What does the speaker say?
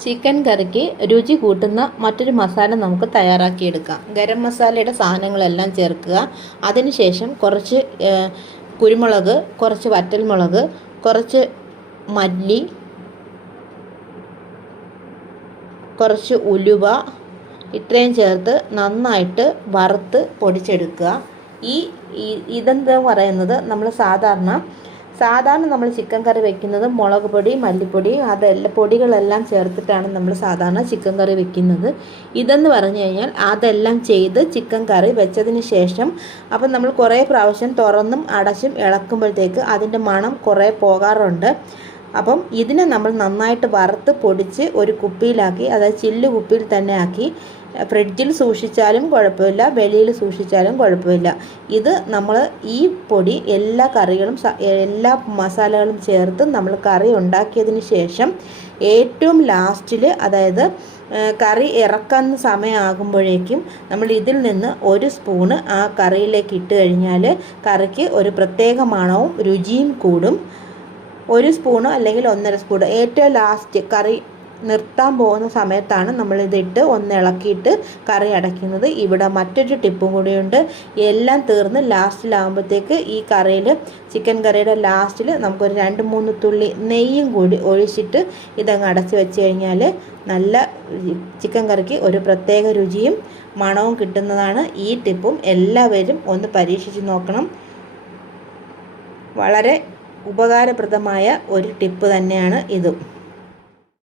Chicken കറിക്ക് രുചി കൂട്ടുന്ന മറ്റൊരു മസാല നമുക്ക് തയ്യാറാക്കിയെടുക്കാം. ഗരം മസാലയുടെ സാധനങ്ങളെല്ലാം ചേർക്കുക. അതിനുശേഷം കുറച്ച് കുരുമുളക്, കുറച്ച് വറ്റൽമുളക്, കുറച്ച് മല്ലി, കുറച്ച് ഉലുവ ഇത്രയും ചേർത്ത് നന്നായിട്ട് വറുത്ത് പൊടിച്ചെടുക്കുക. ഇതെന്താ പറയുന്നത്, നമ്മൾ സാധാരണ നമ്മൾ ചിക്കൻ കറി വെക്കുന്നത് മുളക് പൊടി, മല്ലിപ്പൊടി പൊടികളെല്ലാം ചേർത്തിട്ടാണ് നമ്മൾ സാധാരണ ചിക്കൻ കറി വെക്കുന്നത്. ഇതെന്ന് പറഞ്ഞു കഴിഞ്ഞാൽ അതെല്ലാം ചെയ്ത് ചിക്കൻ കറി വെച്ചതിന് ശേഷം അപ്പം നമ്മൾ കുറേ പ്രാവശ്യം തുറന്നും അടച്ചും ഇളക്കുമ്പോഴത്തേക്ക് അതിൻ്റെ മണം കുറേ പോകാറുണ്ട്. അപ്പം ഇതിനെ നമ്മൾ നന്നായിട്ട് വറുത്ത് പൊടിച്ച് ഒരു കുപ്പിയിലാക്കി, അതായത് ചില്ല് കുപ്പിയിൽ തന്നെ ആക്കി ഫ്രിഡ്ജിൽ സൂക്ഷിച്ചാലും കുഴപ്പമില്ല, വെളിയിൽ സൂക്ഷിച്ചാലും കുഴപ്പമില്ല. ഇത് നമ്മൾ ഈ പൊടി എല്ലാ കറികളും എല്ലാ മസാലകളും ചേർത്ത് നമ്മൾ കറി ഉണ്ടാക്കിയതിന് ശേഷം ഏറ്റവും ലാസ്റ്റിൽ, അതായത് കറി ഇറക്കുന്ന സമയമാകുമ്പോഴേക്കും നമ്മൾ ഇതിൽ നിന്ന് ഒരു സ്പൂണ് ആ കറിയിലേക്ക് ഇട്ട് കഴിഞ്ഞാൽ കറിക്ക് ഒരു പ്രത്യേക മണവും രുചിയും കൂടും. ഒരു സ്പൂണോ അല്ലെങ്കിൽ 1.5 സ്പൂൺ ഏറ്റവും ലാസ്റ്റ് കറി നിർത്താൻ പോകുന്ന സമയത്താണ് നമ്മളിതിട്ട് ഒന്ന് ഇളക്കിയിട്ട് കറി അടയ്ക്കുന്നത്. ഇവിടെ മറ്റൊരു ടിപ്പും കൂടിയുണ്ട്. എല്ലാം തീർന്ന് ലാസ്റ്റിലാകുമ്പോഴത്തേക്ക് ഈ കറിയിൽ, ചിക്കൻ കറിയുടെ ലാസ്റ്റിൽ നമുക്കൊരു 2-3 തുള്ളി നെയ്യും കൂടി ഒഴിച്ചിട്ട് ഇതങ്ങ് അടച്ച് വെച്ച് കഴിഞ്ഞാൽ നല്ല ചിക്കൻ കറിക്ക് ഒരു പ്രത്യേക രുചിയും മണവും കിട്ടുന്നതാണ്. ഈ ടിപ്പും എല്ലാവരും ഒന്ന് പരീക്ഷിച്ച് നോക്കണം. വളരെ ഉപകാരപ്രദമായ ഒരു ടിപ്പ് തന്നെയാണ് ഇതും.